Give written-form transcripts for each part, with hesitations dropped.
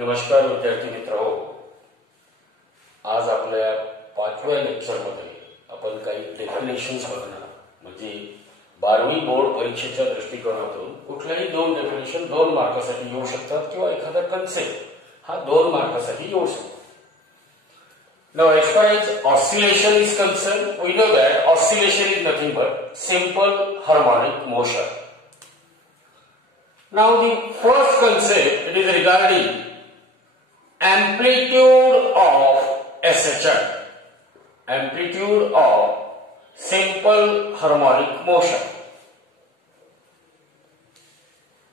नमस्कार विद्यार्थी मित्र, आज आपल्या 5व्या लेक्चरमध्ये आपण काही डेफिनेशन्स बघणार. म्हणजे 12वी बोर्ड परीक्षेच्या दृष्टिकोनातून कुठल्याही दोन डेफिनेशन 2 मार्कासाठी येऊ शकतात किंवा एखादा कन्सेप्ट हा 2 मार्कासाठी येऊ शकतो. Now, as far as oscillation is concerned, we know that oscillation is nothing but simple harmonic motion. Now, the first concept it is regarding amplitude of SHM, amplitude of simple harmonic motion.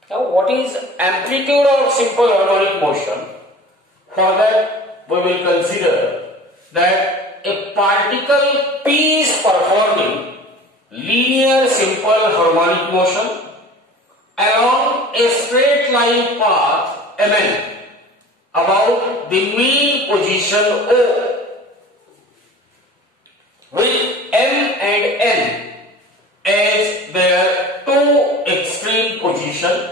Now, what is amplitude of simple harmonic motion? For that, we will consider that a particle P is performing linear simple harmonic motion along a straight line path Mn about the mean position O, with M and N as their two extreme positions.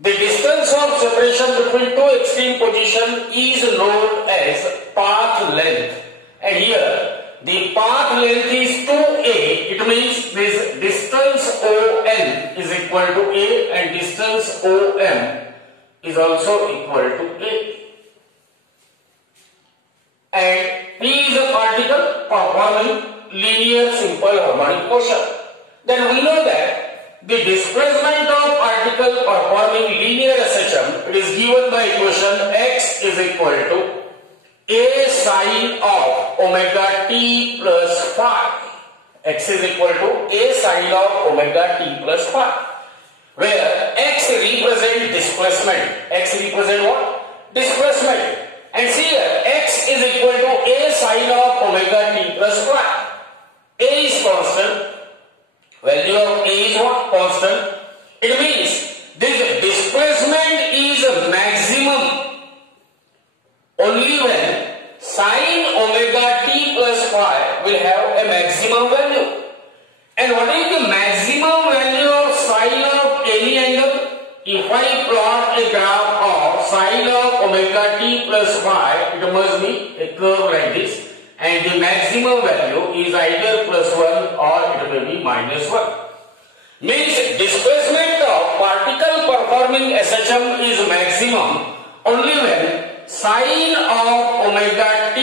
The distance of separation between two extreme positions is known as path length, and here the path length is 2a. It means this distance ON is equal to a and distance OM is also equal to a. And P is a particle performing linear simple harmonic motion. Then we know that the displacement of particle performing linear SHM is given by equation x is equal to a sine of omega t plus phi. X is equal to a sine of omega t plus phi, where x represents displacement. X represents what? Displacement. And see here, x is equal to a sine of omega t plus phi. A is constant. Value of A is what? Constant. It means this displacement is maximum only when sine omega t plus phi will have a maximum value. And what is the maximum value of sine of any angle? If I plot a graph of sine of omega t plus phi, it must be a curve like this. And the maximum value is either +1 or it may be -1. Means displacement of particle performing SHM is maximum only when sine of omega t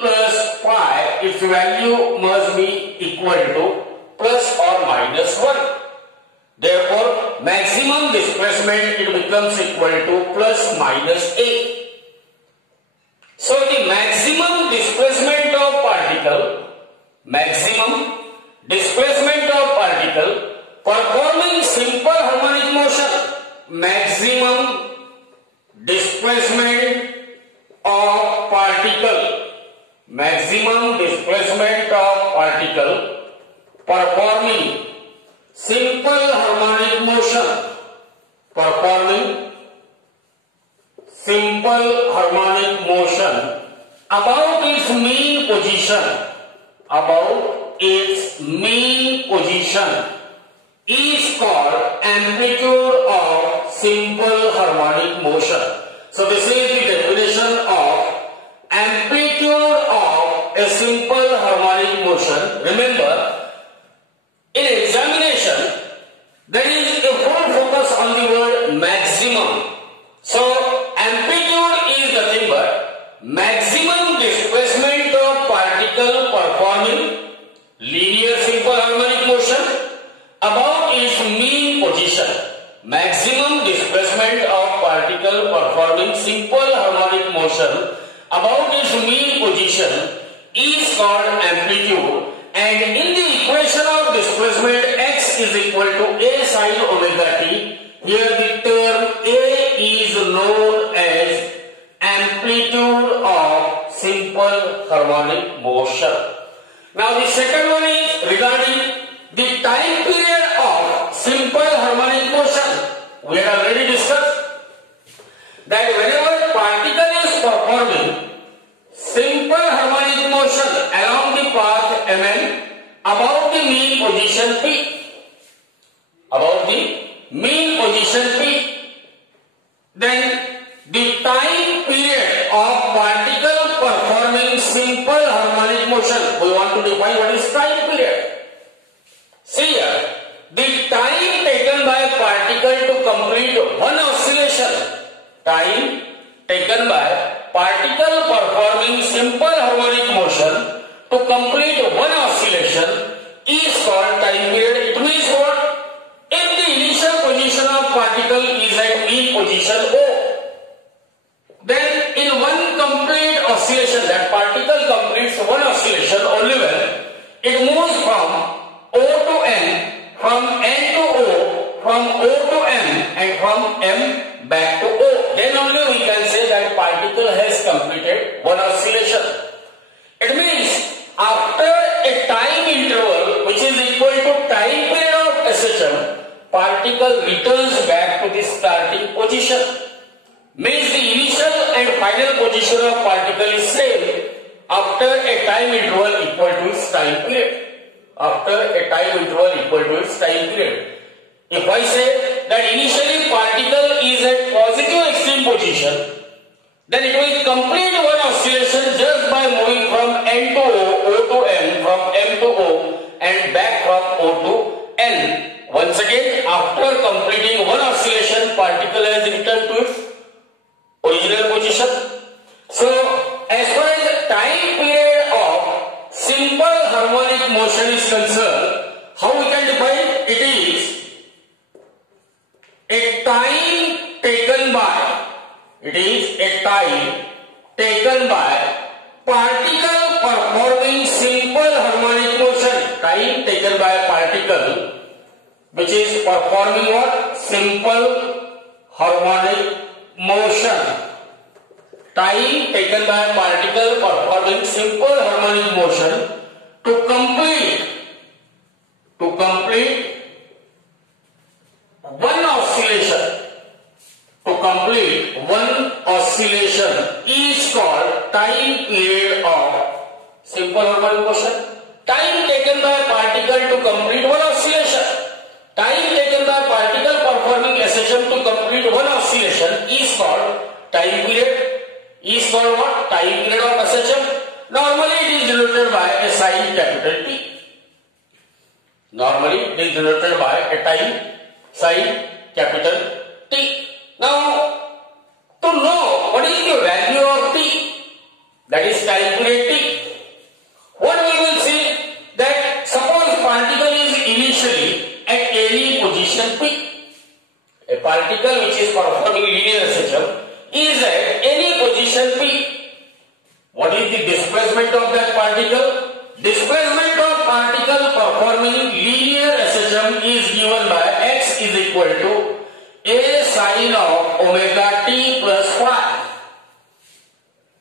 plus phi, its value must be equal to plus or -1. Therefore, maximum displacement it becomes equal to plus minus a. So the maximum displacement of particle performing simple harmonic motion, maximum displacement of particle performing simple harmonic motion, about its mean position is called amplitude of simple harmonic motion. So this is the definition of amplitude of a simple harmonic motion. Remember, in examination there is a full focus on the word maximum. So amplitude is nothing but maximum displacement of particle performing linear simple harmonic motion about its mean position. Maximum displacement of particle performing simple harmonic motion about its mean position is called amplitude, and in the equation of displacement x is equal to a sine omega t, here the term a is known as amplitude of simple harmonic motion. Now the second one is regarding the time period of simple harmonic motion. We have already discussed that whenever particle is performing simple harmonic motion along the path Mn about the mean position P, then the time period of particle performing simple harmonic motion. We want to define what is time period. See here, the time taken by a particle to complete one oscillation, time taken by particle performing simple harmonic motion to complete one oscillation is called time period. It means what? If the initial position of particle is at mean position O, then in one complete oscillation, that particle completes one oscillation only when it moves from O to N, from N to O, from O to M, and from M back to O. Then only we can say that particle has completed one oscillation. It means after a time interval which is equal to time period of SHM, particle returns back to the starting position. Means the initial and final position of particle is same after a time interval equal to its time period. After a time interval equal to its time period. If I say that initially particle is at positive extreme position, then it will complete one oscillation just by moving from N to O, O to M, from M to O, and back from O to N. Once again, after completing one oscillation, particle has returned to its original position. So, as far as the time period of simple harmonic motion is concerned, how we can define? It is a time taken by, particle performing simple harmonic motion. Time taken by a particle which is performing what? Simple harmonic motion. Time taken by a particle performing simple harmonic motion to complete one oscillation. Is called time period of simple harmonic motion. Time taken by a particle to complete one oscillation. Time taken by a particle performing SHM to complete one oscillation is called time period. Is called what? Time period of SHM. Normally it is denoted by a sign capital T. Normally it is denoted by a time sign capital T. Now, to know what is the value of T, that is time period T, what we will see that suppose particle is initially at any position P. A particle which is performing linear SHM is at any position P. What is the displacement of that particle? Displacement of particle performing linear SHM is given by x is equal to a sine of omega t plus phi.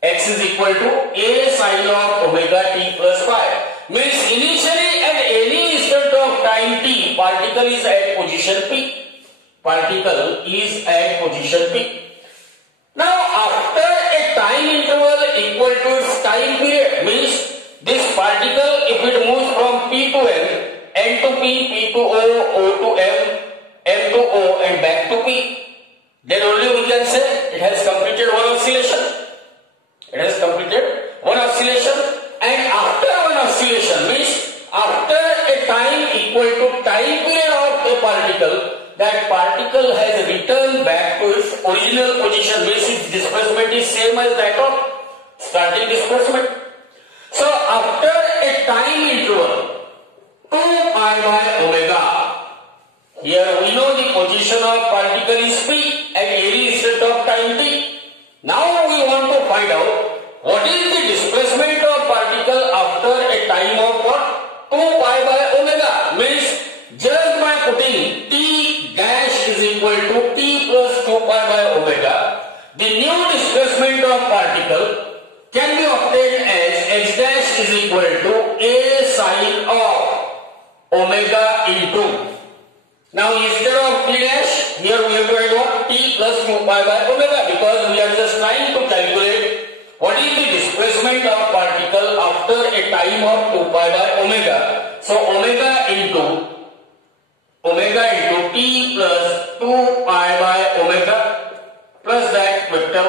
X is equal to a sine of omega t plus phi. Means initially at any instant of time t, particle is at position P. Now after a time interval equal to its time period, means this particle, if it moves from P to N, N to P, P to O, O to M, M to O, and back to P, then only we can say it has completed one oscillation. And after one oscillation, means after a time equal to time period of a particle, that particle has returned back to its original position, means its displacement is same as that of starting displacement. So after a time interval 2 pi by omega, here we know the position of particle is P at any instant of time t. Now we want to find out what is the displacement of particle after a time of what? 2 pi by omega. Means just by putting t dash is equal to t plus 2 pi by omega, the new displacement of particle can be obtained as x dash is equal to a sine of omega into. Now instead of t dash, here we have to write what? T plus 2 pi by omega, because we are just trying to calculate what is the displacement of particle after a time of 2 pi by omega. So omega into t plus 2 pi by omega plus that vector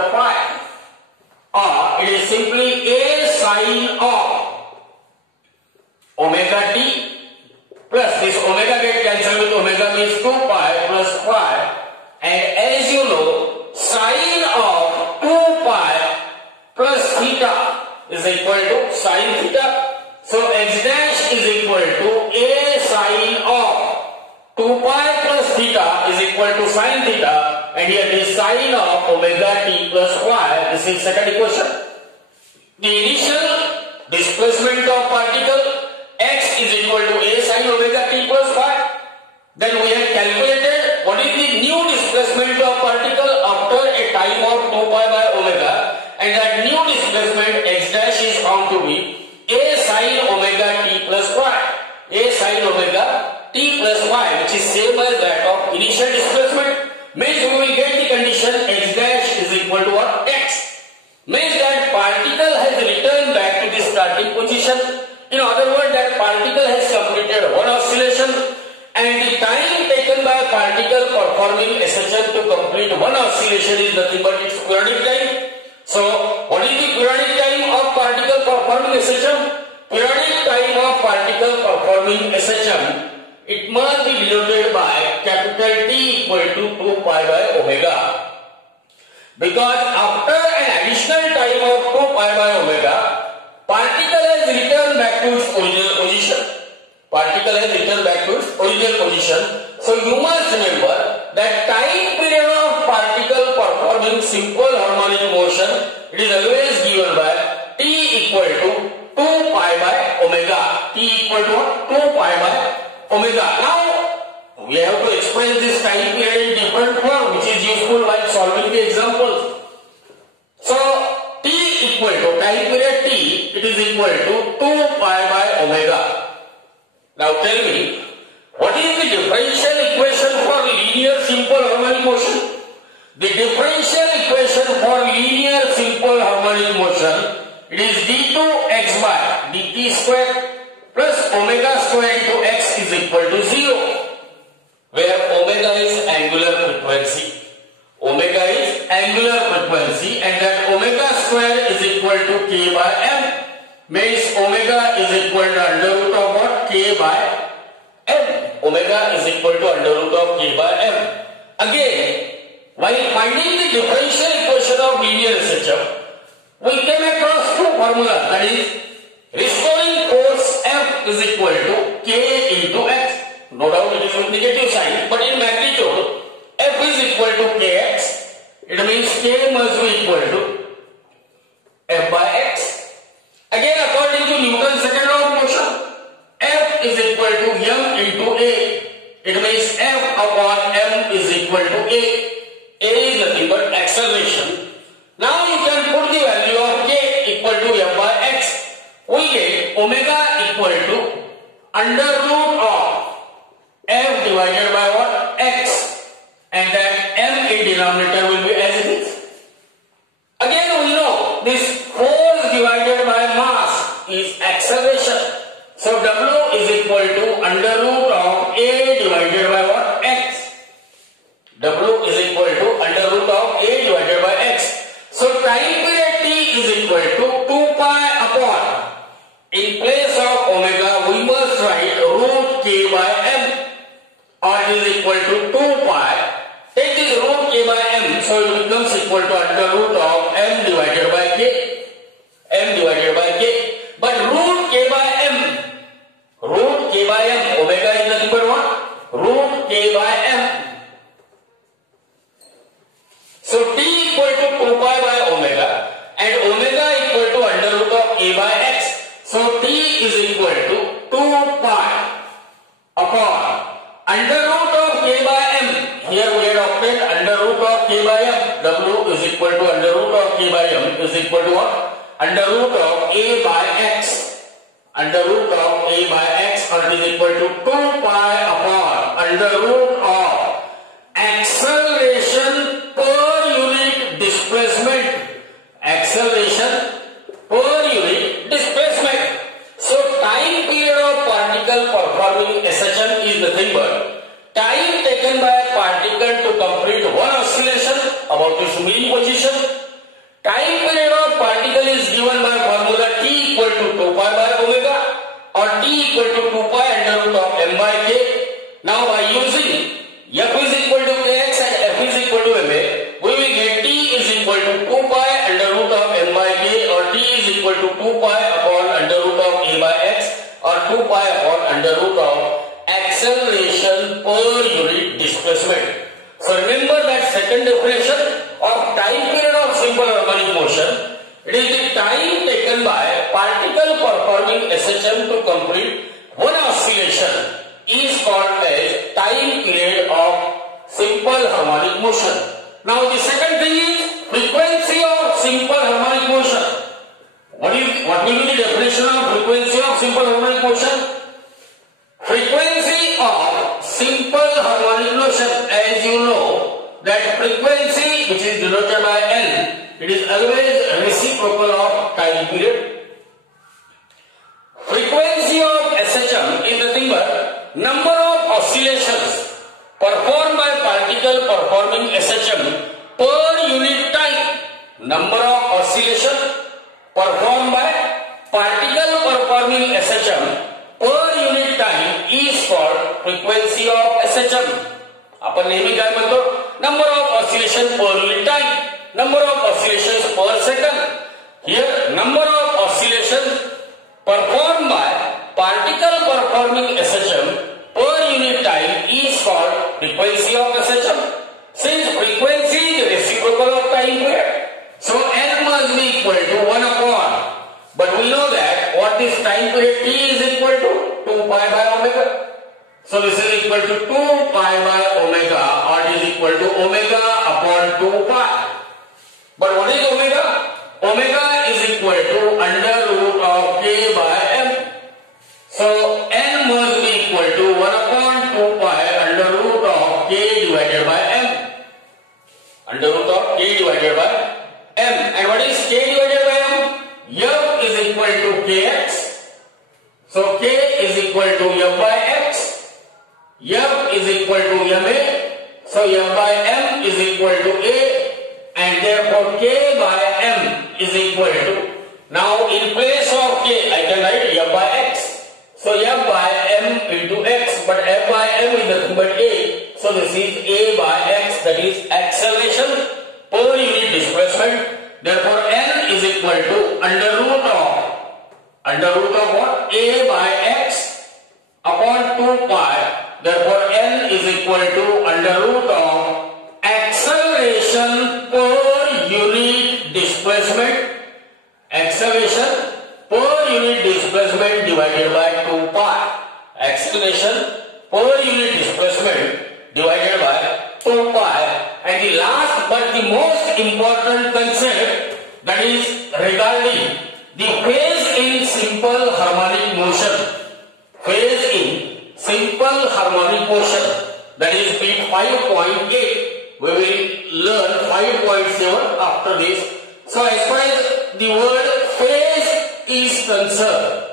omega t plus this omega get cancelled with omega means 2 pi plus phi, and as you know sine of 2 pi plus theta is equal to sine theta. So x dash is equal to a sine of 2 pi plus theta is equal to sine theta, and here it is sine of omega t plus phi. This is second equation. The initial displacement of particle x is equal to a sine omega t plus phi. Then we have calculated what is the new displacement of particle after a time of 2 pi by omega, and that new displacement x dash is found to be a sine omega t plus phi. A sine omega t plus phi, which is same as that of initial displacement, means we will get the condition x dash is equal to what? X. Means that particle has returned back to the starting position. In other words, that particle has completed one oscillation, and the time taken by a particle performing SHM to complete one oscillation is nothing but its periodic time. So, what is the periodic time of particle performing SHM? Periodic time of particle performing SHM, it must be denoted by capital T equal to 2 pi by omega. Because after an additional time of 2 pi by omega, particle has returned back to its original position. Particle has returned back to its original position. So you must remember that time period of particle performing simple harmonic motion, it is always given by T equal to 2 pi by omega. T equal to 2 pi by omega. Now we have to express this time period in different form, which is useful while solving the examples. So T equal to time period T, it is equal to 2 pi by omega. Now tell me, what is the differential equation for linear simple harmonic motion? The differential equation for linear simple harmonic motion, it is d2x by dt square plus omega square into x is equal to 0, where omega is angular frequency. Omega is angular frequency, and that omega square is equal to k by m. Means omega is equal to under root of what? K by m. Omega is equal to under root of k by m. Again, while finding the differential equation of linear SHM, we came across two formulas, that is restoring force F is equal to K into X. No doubt it is with negative sign, but in magnitude F is equal to Kx. It means K must be equal to F by X. Again, according to Newton's second law of motion, F is equal to m into A. It means F upon m is equal to A. A is nothing but acceleration. Now you can put the value of K equal to f by x. We get omega equal to under root of f divided by what? X. And then m in denominator will be as it is. Again we know this force divided by mass is acceleration. So W is equal to under root of A divided by what? X. W is equal to under root of A divided by X. So time period T is equal to 2 pi upon, in place of omega we must write root K by M, or it is equal to 2 pi. Take this root K by M, so it becomes equal to under root of M divided by K. M divided by K. But root K by M, omega is nothing but what? Root K by M. So T equal to 2 pi by omega, and omega equal to under root of A by X. So T is equal to 2 pi upon under root of K by M. Here we had obtained under root of K by M. W is equal to under root of K by M is equal to what? Under root of A by X. Under root of A by X, or it is equal to 2 pi upon under root of acceleration per unit displacement. Acceleration per unit displacement. So time period of particle performing SHM is nothing but time taken by a particle to complete one oscillation about its mean position. Time period of particle is given by formula T equal to 2 pi by omega, or T equal to 2 pi under root of m by k. Now by using f is equal to kx and f is equal to ma, we will get t is equal to 2 pi under root of m by k, or t is equal to 2 pi upon under root of a by x, or 2 pi upon under root of acceleration per unit displacement. So remember that second definition of time period of simple harmonic motion. It is the time taken by particle performing SHM to complete one oscillation is called as time period of simple harmonic motion. Now the second thing is frequency of simple harmonic motion. What will be the definition of frequency of simple harmonic motion? Frequency of simple harmonic motion, as you know that frequency, which is denoted by L, it is always reciprocal of time period. Frequency of SHM is nothing but number of oscillations performed by particle performing SHM per unit time. Number of oscillations performed by particle performing SHM per unit time is called frequency of SHM. आपण नेहमी काय म्हणतो? Number of oscillation per unit time, number of oscillations per second. Here number of oscillations performed by particle performing SHM per unit time is called frequency of SHM. Since frequency is reciprocal of time period, so n must be equal to 1 upon. But we know that what this time period t is equal to 2 pi by omega. So this is equal to 2 pi by omega, or it is equal to omega upon 2 pi. But what is omega? Omega is equal to under root of k by m. So n must be equal to 1 upon 2 pi under root of k divided by m. Under root of k divided by m. And what is k divided by m? F is equal to kx. So k is equal to f by x. F is equal to ma. So f by m is equal to a, and therefore k by m is equal to, now in place of k I can write f by x. So f by m into x, but f by m is nothing but a. So this is a by x, that is acceleration per unit displacement. Therefore n is equal to under root of what? A by x upon 2 pi. Therefore n is equal to under root of acceleration per unit displacement. Acceleration per unit displacement divided by 2 pi. Acceleration per unit displacement divided by 2 pi. And the last but the most important concept, that is regarding the phase in simple harmonic motion. Phase in simple harmonic motion, that is bit 5.8. We will learn 5.7 after this. So as far as the word phase is concerned,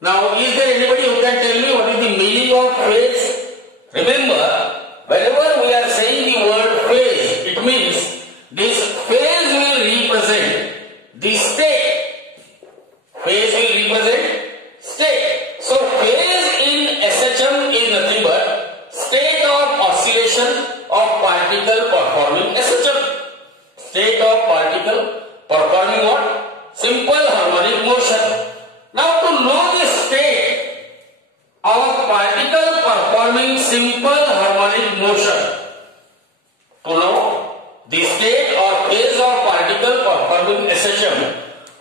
now is there anybody who can tell me what is the meaning of phase? Remember, whenever we are saying the word phase, it means this phase will represent the state. Phase will represent state. So phase in SHM is nothing but state of oscillation of particle performing SHM. State of particle performing what? Simple harmonic motion. Now to know the state of particle performing simple harmonic motion, to know the state or phase of particle performing SHM,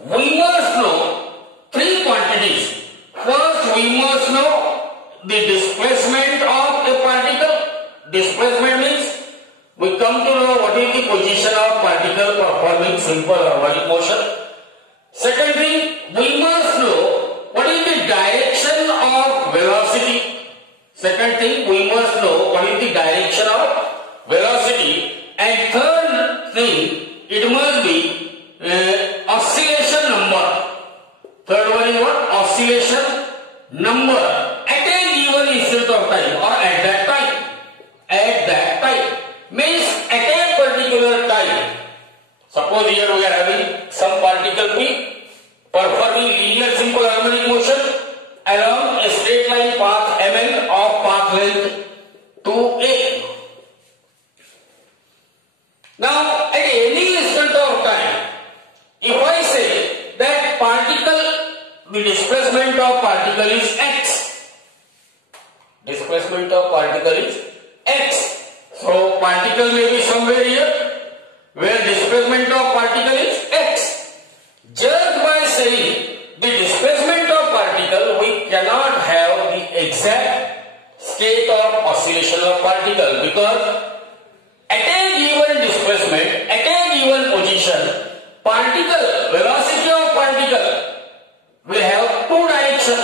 we must know three quantities. First, we must know the displacement of a particle. Displacement means we come to know what is the position of particle performing simple harmonic motion. Second thing, we must know what is the direction of velocity. Second thing, we must know what is the direction of velocity. And third thing, it must be oscillation number. Third one is what? Oscillation number at a given instant of time, or at that time. At that time means at a particular time. Suppose here we are having some particle P performing linear simple harmonic motion along path length 2a. Now, at any instant of time, if I say that the displacement of particle is x, displacement of particle is x. So, particle may be somewhere here, where displacement of particle is x. Just by saying the displacement of particle, we cannot have the exact state of oscillation of particle, because at a given displacement, at a given position, velocity of particle will have two directions.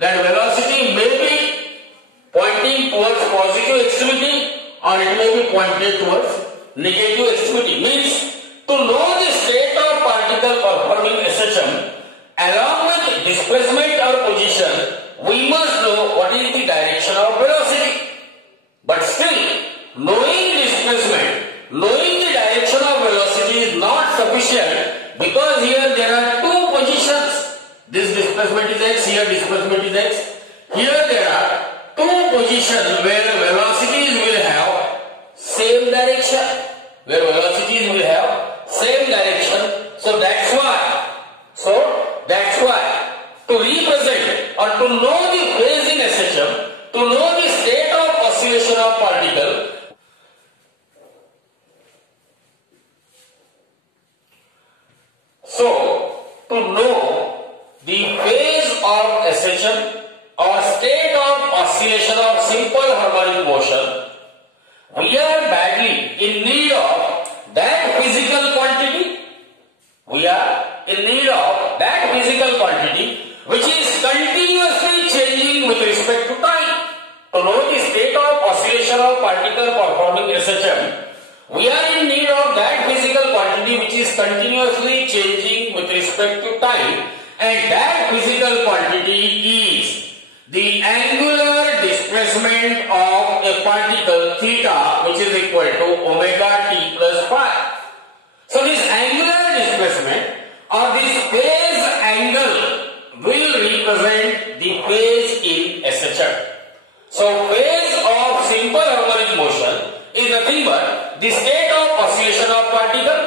That velocity may be pointing towards positive extremity, or it may be pointed towards negative extremity. Means, to know the state of particle performing SHM along with displacement or position, we must know what is the direction of velocity. But still, knowing displacement, knowing the direction of velocity is not sufficient, because here there are two positions. This displacement is x, here displacement is x. Here there are two positions where velocities will have same direction. So that's why to represent or to know the phase in SHM, to know the state of oscillation of particle, so to know the phase of SHM or state of oscillation of simple harmonic motion, we are badly in need of that physical quantity. Which is continuously changing with respect to time. To know the state of oscillation of particle performing SHM, we are in need of that physical quantity which is continuously changing with respect to time, and that physical quantity is the angular displacement of a particle theta, which is equal to omega t plus phi. So this angular displacement or this phase angle will represent the phase in SHM. So phase of simple harmonic motion is nothing but the state of oscillation of particle,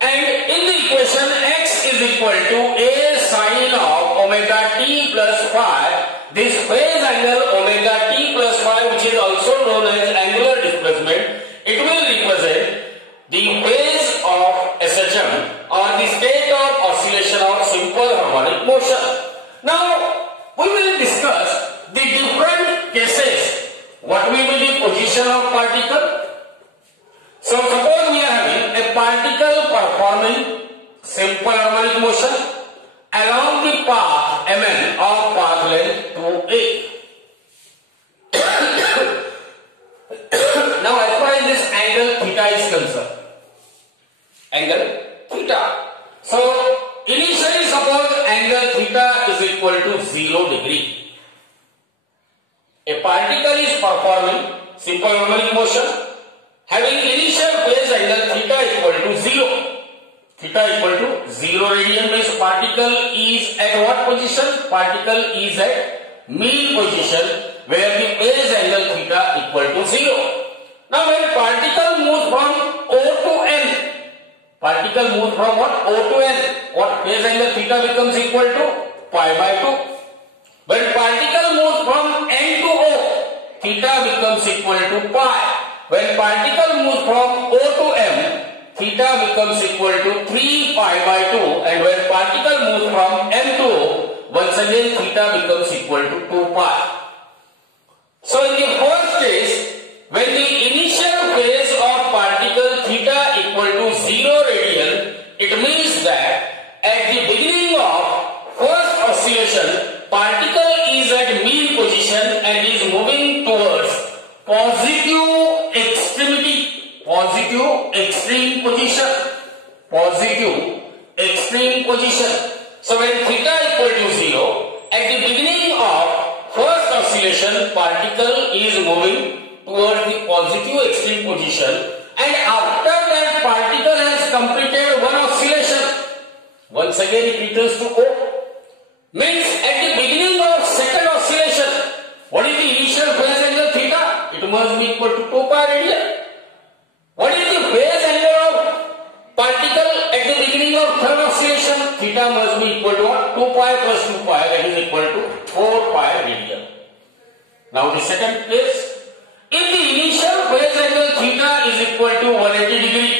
and in the equation x is equal to a sine of omega t plus phi. This phase angle omega t plus phi, which is also known as angular displacement, it will represent the phase of SHM or the state of oscillation of simple harmonic motion. Now, we will discuss the different cases. What will be the position of particle? So, suppose we are having a particle performing simple harmonic motion along the path Mn of path length 2a. Now, as far as this angle theta is concerned, angle theta. So, initially suppose angle theta is equal to 0 degree. A particle is performing simple harmonic motion having initial phase angle theta equal to 0. Theta equal to 0 radian means particle is at what position? Particle is at mean position where the phase angle theta equal to 0. Now when particle moves from O to N, particle moves from what? O to N. What phase angle theta becomes equal to pi by 2. When particle moves from N to O, theta becomes equal to pi. When particle moves from O to M, theta becomes equal to 3 pi by 2. And when particle moves from M to O, once again theta becomes equal to 2 pi. So in the first case, when the initial phase of particle theta equal to 0 radian, it means that at the beginning of first oscillation, particle is at mean position and is moving towards positive extremity, positive extreme position, positive extreme position. So when theta equal to 0, at the beginning of first oscillation, particle is moving towards the positive extreme position, and after that particle has completed one oscillation, once again it returns to O. Means at the beginning of second oscillation, what is the initial phase angle theta? Now the second case, if the initial phase angle theta is equal to 180 degree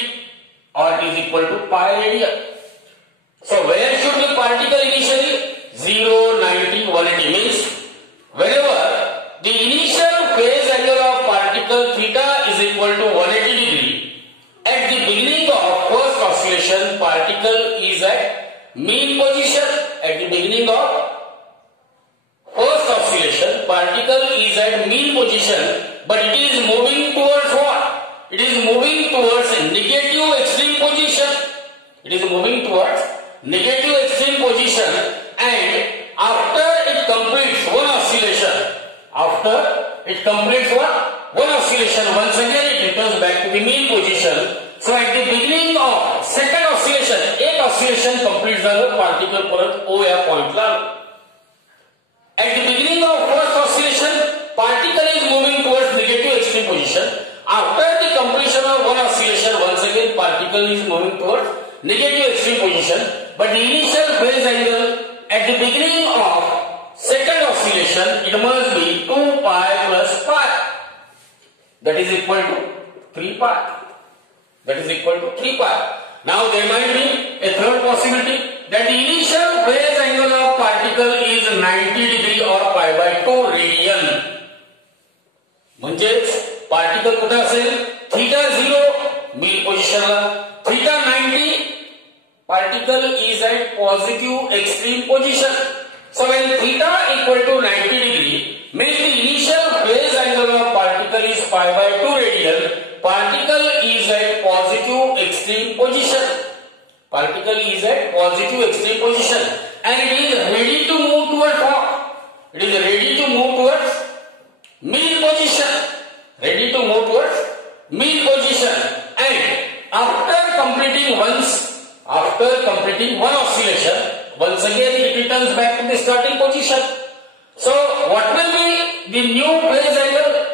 or it is equal to pi radian. So where should the particle initially? 0, 90, 180 means whenever the initial phase angle of particle theta is equal to 180 degree, at the beginning of first oscillation, particle is at mean position. At the beginning of first oscillation, particle is at mean position, but it is moving towards what? It is moving towards negative extreme position. It is moving towards negative extreme position, and after it completes one oscillation, once again it returns back to the mean position. So at the beginning of second oscillation, एक oscillation completes the particle परत O या point La. At the beginning of first oscillation, particle is moving towards negative extreme position. After the completion of one oscillation, once again particle is moving towards negative extreme position. But the initial phase angle at the beginning of second oscillation, it must be 2 pi plus pi. That is equal to 3 pi. Now there might be a third possibility that the initial phase angle of particle is 90 degree or pi by 2 radian. म्हणजेच particle कुठे असेल? theta 0 mean position La, theta 90 particle is at positive extreme position. So when theta equal to 90 degree means the initial phase angle of particle is pi by 2 radian. Particle is at positive extreme position. And it is ready to move towards what? It is ready to move towards mean position. And after completing one oscillation, once again it returns back to the starting position. So what will be the new phase angle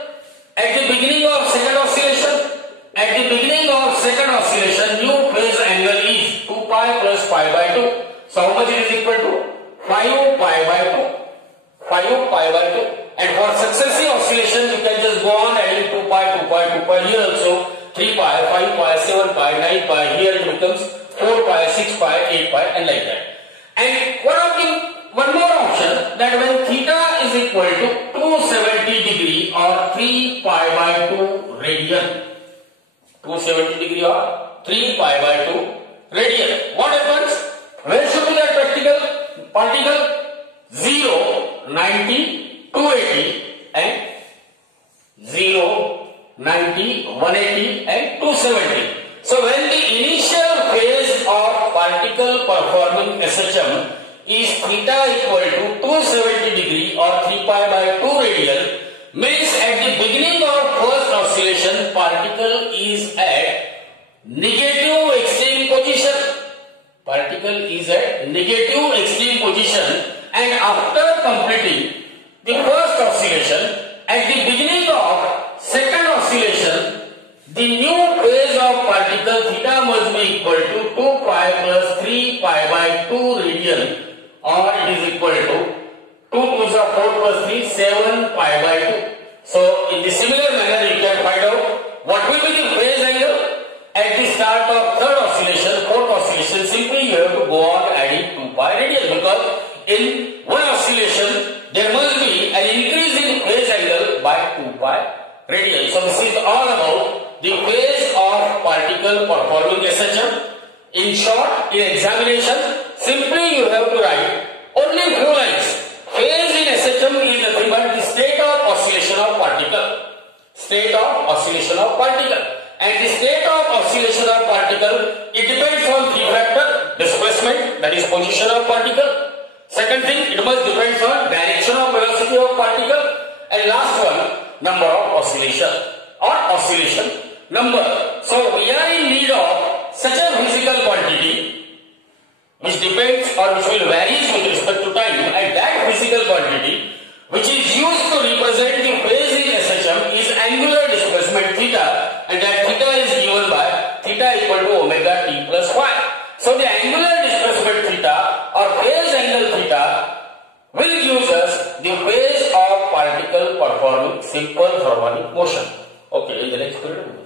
at the beginning of second oscillation? At the beginning of second oscillation, new phase angle is 2 pi plus pi by 2. So how much it is equal to? 5 pi by 2. And for successive oscillation, you can just go on adding 2 pi. Here also 3 pi, 5 pi, 7 pi, 9 pi. Here it becomes 4 pi, 6 pi, 8 pi, and like that. And one more option, that when theta is equal to 270 degree or 3 pi by 2 radian. 270 degree or 3 pi by 2 radian. What happens? Where should be that practical particle? 0, 90, 280 and 0, 90, 180 and 270. So when the initial phase of particle performing SHM is theta equal to 270 degree or 3 pi by 2 radian, means at the beginning of first oscillation, particle is at negative extreme position. And after completing the first oscillation, at the beginning of second oscillation, the new phase of particle theta must be equal to 2 pi plus 3 pi by 2 radian, or it is equal to 2 to the 4 plus 3, 7 pi by 2. So in the similar manner you can find out what will be the phase angle at the start of third oscillation, fourth oscillation. Simply you have to go on adding 2 pi radian, because in one oscillation there must be an increase in phase angle by 2 pi radian. So this is all about the phase of particle performing SHM. In short, in examination, simply you have to write only few lines. Phase in SHM is nothing but the state of oscillation of particle. And the state of oscillation of particle, it depends on three factors: displacement, that is position of particle. Second thing, it must depend on direction of velocity of particle. And last one, number of oscillation number. So we are in need of such a physical quantity which depends or which will vary with respect to time, and that physical quantity which is used to represent the phase in SHM is angular displacement theta, and that theta is given by theta equal to omega t plus phi. So the angular displacement theta or phase angle theta will give us the ways of particle performing simple harmonic motion. Okay, in the next period.